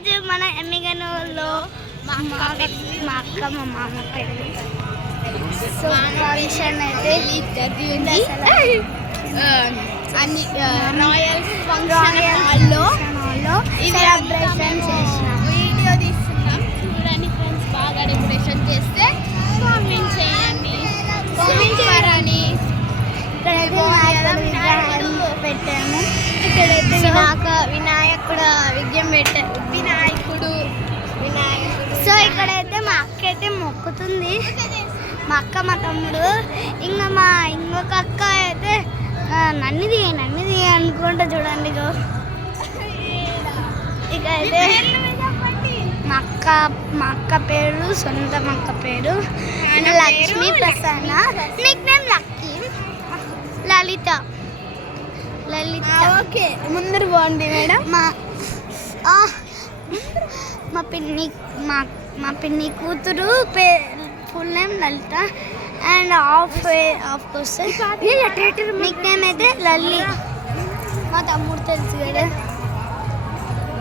ఈరోజు మన ఎమ్మిగనూరులో మా అక్క మా మామ పెళ్ళి. సో ఫంక్షన్ అయితే అన్ని రాయల్ ఫంక్షన్ హాల్లో సెలబ్రేషన్ చేసినాం. వీడియో తీస్తున్నాం. చూడండి ఫ్రెండ్స్, బాగా డెకరేషన్ చేస్తే కామెంట్ చేయండి. అని ఇక్కడైతే విగ్రహం పెట్టాము. ఇక్కడైతే వినాయకుడు విగ్రహం పెట్టారు. వినాయకుడు. సో ఇక్కడైతే మా అక్క అయితే మొక్కుతుంది. మా అక్క మా తమ్ముడు ఇంకా మా ఇంకొక అక్క అయితే నన్నిది అనుకుంటా. చూడండి ఇక అయితే మా అక్క పేరు సొంతం అక్క పేరు Lakshmi Prasanna. Nick name Lucky. Lalitha. Okay, ముందర బాగుంది మేడం. మా పిన్ని కూతురు full name Lalitha and of course nick name అయితే లల్లి. మా తమ్ముడు తెలుసు కదా,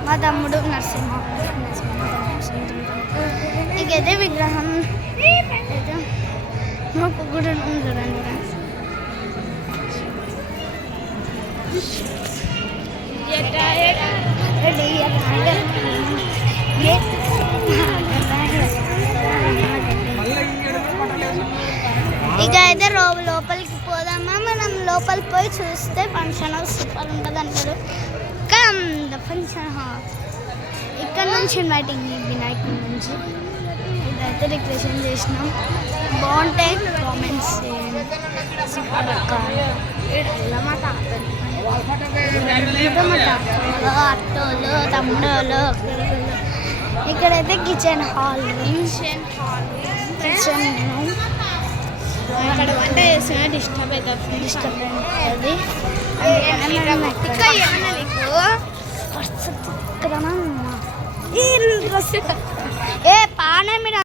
మా తమ్ముడు నరసింహ. ఇకైతే విగ్రహం మొక్కు కూడా చూడండి. ఇక అయితే లోపలికి పోదామా. మనం లోపలికి పోయి చూస్తే ఫంక్షన్ హాల్ సూపర్ ఉంటుంది అంటారు. ద ఫంక్షన్ హాల్ ఇక్కడ నుంచి ఇన్వైటింగ్ వినాయకుడి నుంచి. ఇదైతే డెకరేషన్ చేసినాం. బాగుంటాయి, కామెంట్స్ చేయండి. సూపర్ అక్క. మా తాతలు, అత్తోళ్ళు, తమ్ముడోళ్ళు. ఇక్కడైతే కిచెన్ హాల్. కిచెన్ ఇక్కడ వంట చేసిన డిస్టర్బ్ అవుతుంది. ఏ పానే మీరు